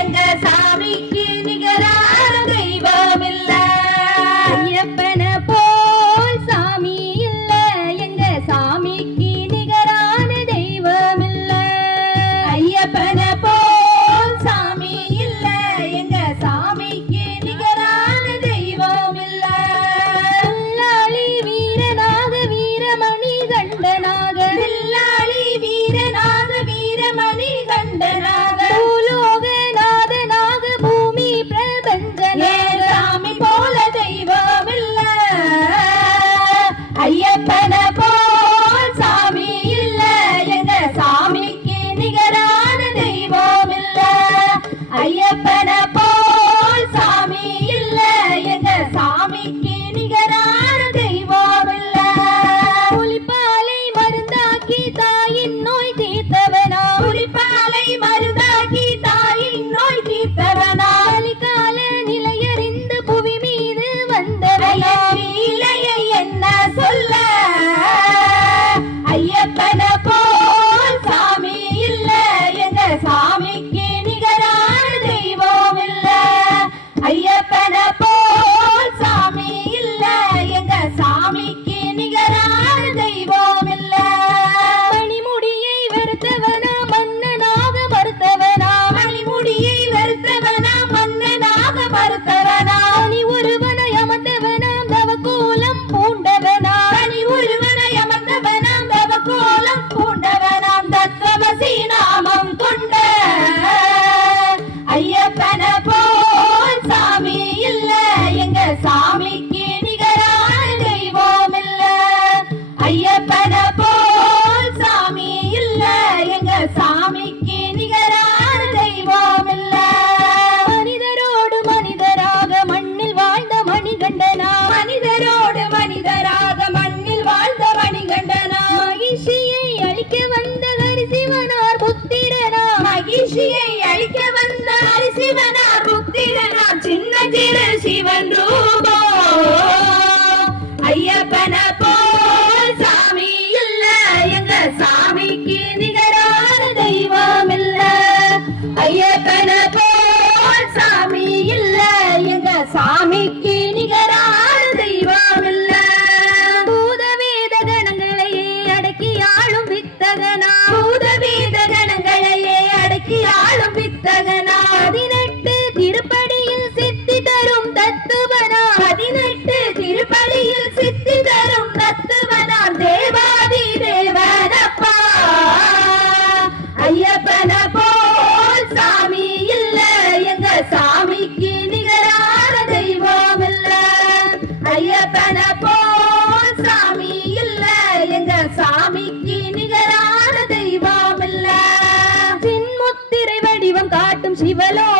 எங்க சாமிக்கு நிகர She ain't. கண்ணன போல் சாமி இல்ல எங்க சாமிக்கு நிகரான தெய்வம் இல்ல ஐயப்பன போல் சாமி இல்ல எங்க சிவலோ